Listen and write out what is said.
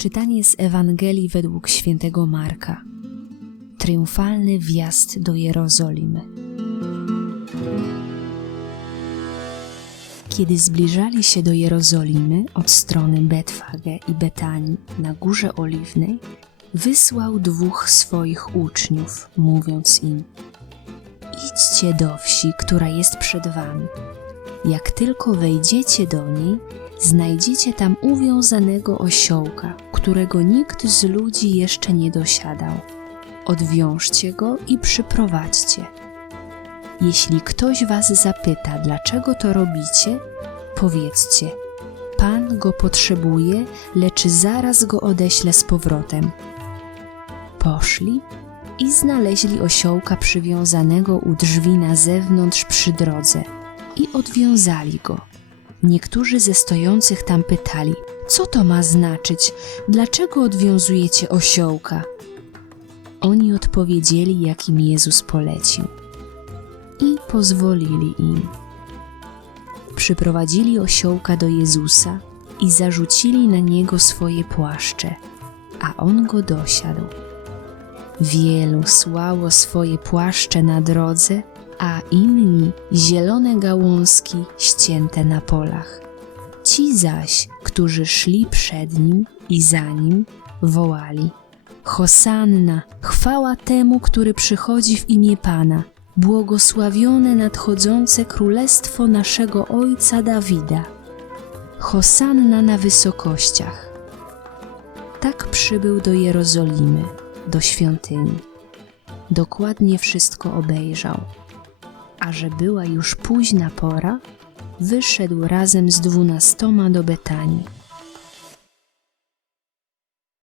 Czytanie z Ewangelii według świętego Marka. Triumfalny wjazd do Jerozolimy. Kiedy zbliżali się do Jerozolimy od strony Betfage i Betanii na Górze Oliwnej, wysłał dwóch swoich uczniów, mówiąc im: Idźcie do wsi, która jest przed wami. Jak tylko wejdziecie do niej, znajdziecie tam uwiązanego osiołka, którego nikt z ludzi jeszcze nie dosiadał. Odwiążcie go i przyprowadźcie. Jeśli ktoś was zapyta, dlaczego to robicie, powiedzcie: Pan go potrzebuje, lecz zaraz go odeślę z powrotem. Poszli i znaleźli osiołka przywiązanego u drzwi na zewnątrz przy drodze i odwiązali go. Niektórzy ze stojących tam pytali: Co to ma znaczyć? Dlaczego odwiązujecie osiołka? Oni odpowiedzieli, jak im Jezus polecił, i pozwolili im. Przyprowadzili osiołka do Jezusa i zarzucili na niego swoje płaszcze, a on go dosiadł. Wielu słało swoje płaszcze na drodze, a inni zielone gałązki ścięte na polach. Ci zaś, którzy szli przed nim i za nim, wołali: Hosanna, chwała temu, który przychodzi w imię Pana, błogosławione nadchodzące królestwo naszego ojca Dawida. Hosanna na wysokościach. Tak przybył do Jerozolimy, do świątyni. Dokładnie wszystko obejrzał a że była już późna pora, wyszedł razem z dwunastoma do Betanii